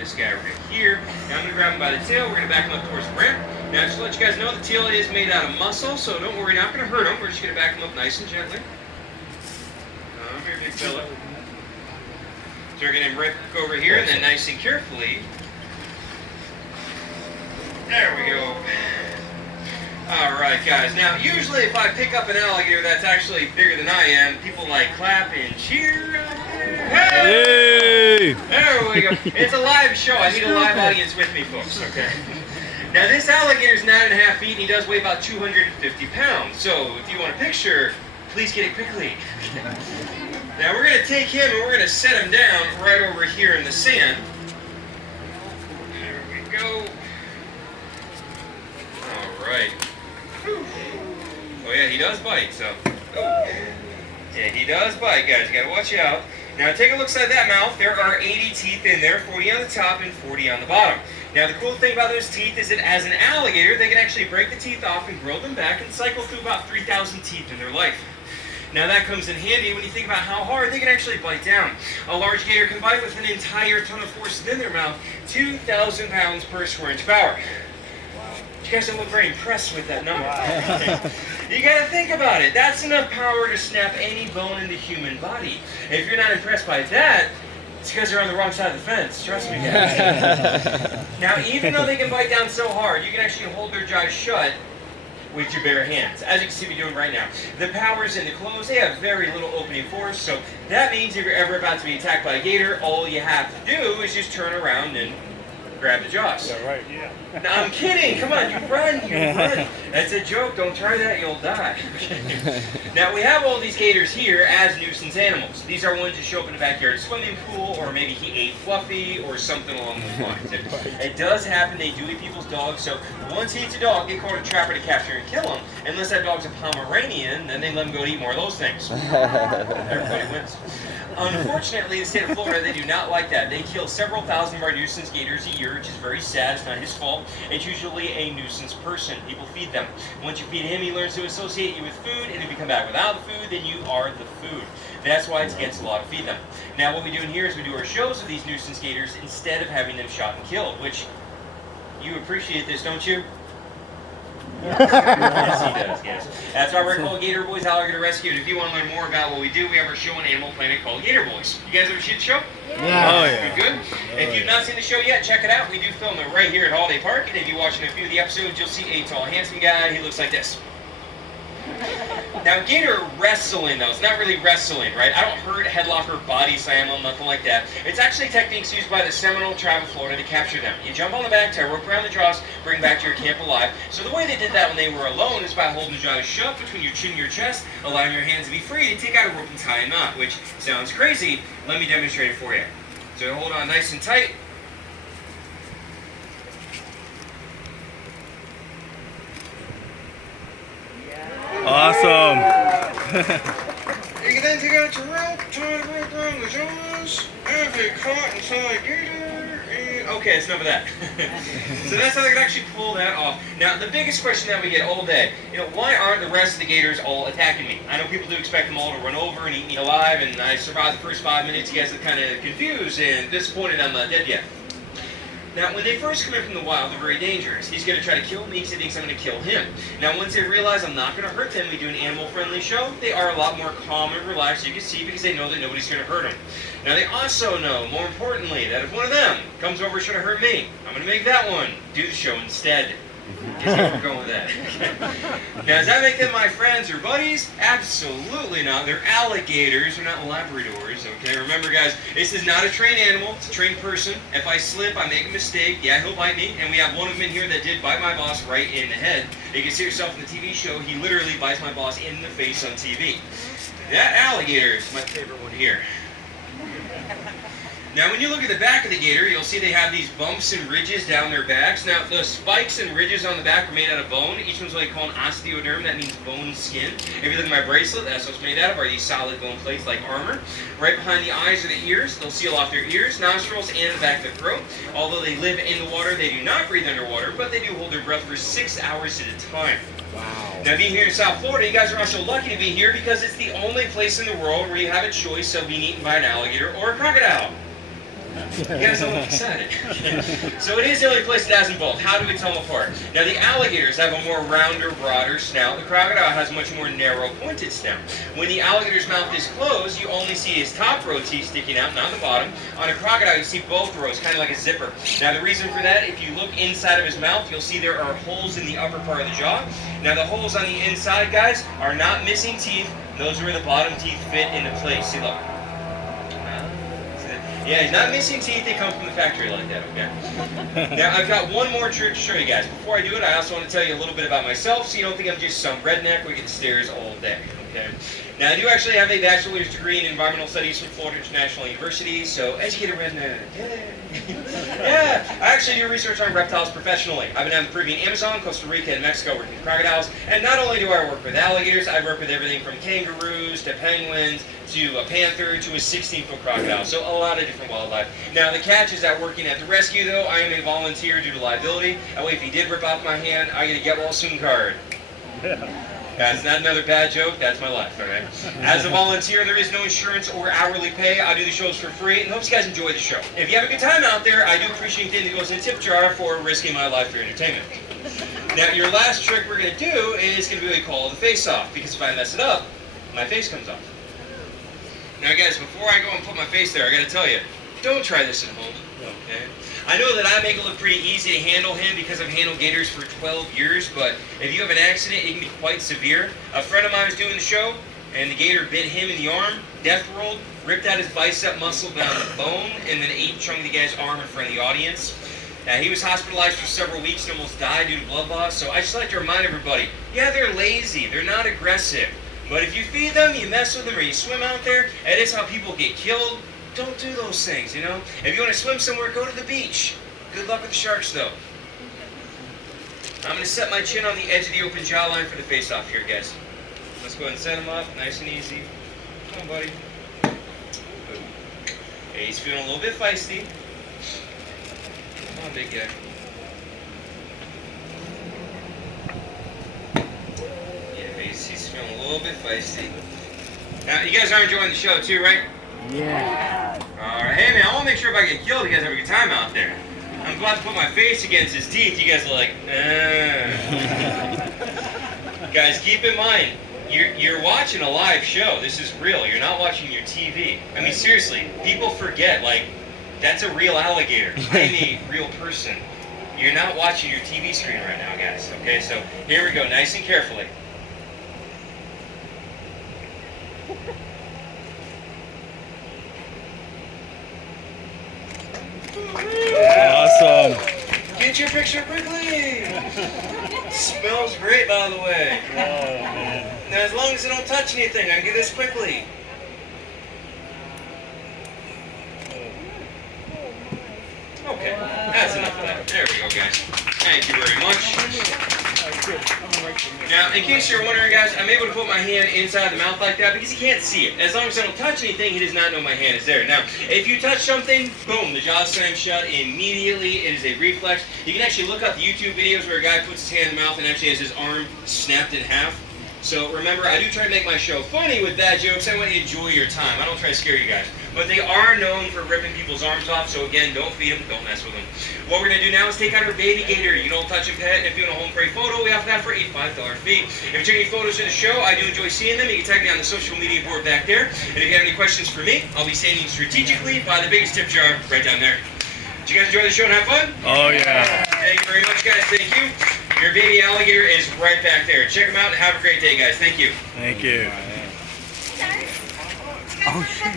this guy right here. Now I'm going to grab him by the tail. We're going to back him up towards the ramp. Now just to let you guys know, the tail is made out of muscle, so don't worry, not going to hurt him. We're just going to back him up nice and gently. Come here, big fella. So we're going to rip over here, and then nice and carefully. There we go. All right, guys. Now, usually if I pick up an alligator that's actually bigger than I am, people like clap and cheer. Hey! There we go. It's a live show. I need a live audience with me, folks. Okay. Now, this alligator is 9.5 feet, and he does weigh about 250 pounds. So, if you want a picture, please get it quickly. Now, we're going to take him and we're going to set him down right over here in the sand. There we go. All right. Oh yeah, he does bite, so. Oh. Yeah, he does bite, guys. You gotta watch out. Now take a look inside that mouth. There are 80 teeth in there, 40 on the top and 40 on the bottom. Now the cool thing about those teeth is that as an alligator, they can actually break the teeth off and grow them back and cycle through about 3,000 teeth in their life. Now that comes in handy when you think about how hard they can actually bite down. A large gator can bite with an entire ton of force within their mouth, 2,000 pounds per square inch power. You guys don't look very impressed with that number. Wow. You gotta think about it. That's enough power to snap any bone in the human body. If you're not impressed by that, it's because you're on the wrong side of the fence. Trust me, guys. Now, even though they can bite down so hard, you can actually hold their jaws shut with your bare hands, as you can see me doing right now. The powers in the claws, they have very little opening force, so that means if you're ever about to be attacked by a gator, all you have to do is just turn around and grab the jaws. Yeah, right, yeah. No, I'm kidding. Come on, you run. That's a joke. Don't try that. You'll die. Now, we have all these gators here as nuisance animals. These are ones that show up in the backyard swimming pool, or maybe he ate Fluffy, or something along those lines. It does happen. They do eat people's dogs, so once he eats a dog, they call it a trapper to capture and kill him. Unless that dog's a Pomeranian, then they let him go eat more of those things. Everybody wins. Unfortunately, in the state of Florida, they do not like that. They kill several thousand of our nuisance gators a year, which is very sad. It's not his fault. It's usually a nuisance person. People feed them. Once you feed him, he learns to associate you with food, and if you come back without the food, then you are the food. That's why it's against the law to feed them. Now, what we do in here is we do our shows of these nuisance gators instead of having them shot and killed, which you appreciate this, don't you? Yes, he does, yes. That's why we're called Gator Boys Alligator Rescue. And if you want to learn more about what we do, we have our show on Animal Planet called Gator Boys. You guys ever see the show? Yeah. Oh, yeah. Good? If you've not seen the show yet, check it out. We do film it right here at Holiday Park. And if you're watching a few of the episodes, you'll see a tall, handsome guy. He looks like this. Now, gator wrestling, though, it's not really wrestling, right? I don't hurt, headlock, or body slam them, nothing like that. It's actually techniques used by the Seminole tribe of Florida to capture them. You jump on the back, tie a rope around the jaws, bring back to your camp alive. So the way they did that when they were alone is by holding the jaws shut between your chin and your chest, allowing your hands to be free to take out a rope and tie a knot, which sounds crazy. Let me demonstrate it for you. So hold on nice and tight. Awesome. You can then take out your rope, tie the rope around the jaws, and they caught inside gator, and okay, it's enough of that. So that's how they can actually pull that off. Now, the biggest question that we get all day, why aren't the rest of the gators all attacking me? I know people do expect them all to run over and eat me alive, and I survived the first 5 minutes. You guys are kind of confused and disappointed I'm not dead yet. Now, when they first come in from the wild, they're very dangerous. He's going to try to kill me because he thinks I'm going to kill him. Now, once they realize I'm not going to hurt them, we do an animal-friendly show. They are a lot more calm and relaxed, you can see, because they know that nobody's going to hurt them. Now, they also know, more importantly, that if one of them comes over trying to hurt me, I'm going to make that one do the show instead. Guess where we're going with that. Now, does that make them my friends or buddies? Absolutely not. They're alligators. They're not Labradors. Okay, remember, guys, this is not a trained animal. It's a trained person. If I slip, I make a mistake, yeah, he'll bite me. And we have one of them in here that did bite my boss right in the head. You can see yourself in the TV show. He literally bites my boss in the face on TV. That alligator is my favorite one here. Now, when you look at the back of the gator, you'll see they have these bumps and ridges down their backs. Now, the spikes and ridges on the back are made out of bone. Each one's what they call an osteoderm. That means bone skin. If you look at my bracelet, that's what it's made out of, are these solid bone plates like armor. Right behind the eyes are the ears. They'll seal off their ears, nostrils, and the back of the throat. Although they live in the water, they do not breathe underwater, but they do hold their breath for 6 hours at a time. Wow. Now, being here in South Florida, you guys are also lucky to be here because it's the only place in the world where you have a choice of being eaten by an alligator or a crocodile. You guys all look excited. So it is the only place that has them both. How do we tell them apart? Now the alligators have a more rounder, broader snout. The crocodile has a much more narrow, pointed snout. When the alligator's mouth is closed, you only see his top row teeth sticking out, not the bottom. On a crocodile, you see both rows, kind of like a zipper. Now the reason for that, if you look inside of his mouth, you'll see there are holes in the upper part of the jaw. Now the holes on the inside, guys, are not missing teeth. Those are where the bottom teeth fit into place. See, look. Yeah, he's not missing teeth. They come from the factory like that, okay? Now, I've got one more trick to show you guys. Before I do it, I also want to tell you a little bit about myself so you don't think I'm just some redneck who gets stares all day, okay? Now, I do actually have a bachelor's degree in environmental studies from Florida International University, so educated redneck. Yeah, I actually do research on reptiles professionally. I've been out in the Caribbean, Amazon, Costa Rica, and Mexico working with crocodiles. And not only do I work with alligators, I work with everything from kangaroos to penguins to a panther to a 16-foot crocodile. So a lot of different wildlife. Now the catch is that working at the rescue, though, I am a volunteer due to liability. That way, if he did rip off my hand, I get a get well soon card. That's not another bad joke, that's my life, alright? As a volunteer, there is no insurance or hourly pay. I do the shows for free, and hope you guys enjoy the show. If you have a good time out there, I do appreciate anything that goes in the tip jar for risking my life for your entertainment. Now, your last trick we're going to do is going to be what we call the face-off, because if I mess it up, my face comes off. Now, guys, before I go and put my face there, I got to tell you, don't try this at home, okay? I know that I make it look pretty easy to handle him because I've handled gators for 12 years, but if you have an accident, it can be quite severe. A friend of mine was doing the show, and the gator bit him in the arm, death rolled, ripped out his bicep muscle down the bone, and then ate a chunk of the guy's arm in front of the audience. He was hospitalized for several weeks and almost died due to blood loss, so I just like to remind everybody, yeah, they're lazy, they're not aggressive, but if you feed them, you mess with them, or you swim out there, that is how people get killed. Don't do those things, you know? If you want to swim somewhere, go to the beach. Good luck with the sharks, though. I'm going to set my chin on the edge of the open jawline for the face-off here, guys. Let's go ahead and set him up, nice and easy. Come on, buddy. Hey, he's feeling a little bit feisty. Come on, big guy. Yeah, he's feeling a little bit feisty. Now, you guys are enjoying the show, too, right? Yeah. Alright, hey man, I want to make sure if I get killed, you guys have a good time out there. I'm glad to put my face against his teeth. You guys are like, Guys, keep in mind, you're watching a live show. This is real. You're not watching your TV. I mean, seriously, people forget, like, that's a real alligator. I'm a real person. You're not watching your TV screen right now, guys. Okay, so here we go, nice and carefully. Awesome. Get your picture quickly. Smells great, by the way. Oh, man. Now, as long as I don't touch anything, I can do this quickly. Okay, that's enough of that. There we go, guys. Thank you very much. Now, in case you're wondering, guys, I'm able to put my hand inside the mouth like that because he can't see it. As long as I don't touch anything, he does not know my hand is there. Now, if you touch something, boom, the jaw slams shut immediately. It is a reflex. You can actually look up the YouTube videos where a guy puts his hand in the mouth and actually has his arm snapped in half. So remember, I do try to make my show funny with bad jokes. I want you to enjoy your time. I don't try to scare you guys. But they are known for ripping people's arms off, so again, don't feed them, don't mess with them. What we're going to do now is take out our baby gator. You don't touch and pet, and if you want a home for a photo, we offer that for a $5 fee. If you're taking photos of the show, I do enjoy seeing them. You can tag me on the social media board back there. And if you have any questions for me, I'll be standing strategically by the biggest tip jar right down there. Did you guys enjoy the show and have fun? Oh, yeah. Thank you very much, guys. Thank you. Your baby alligator is right back there. Check them out and have a great day, guys. Thank you. Thank you. Oh, shit.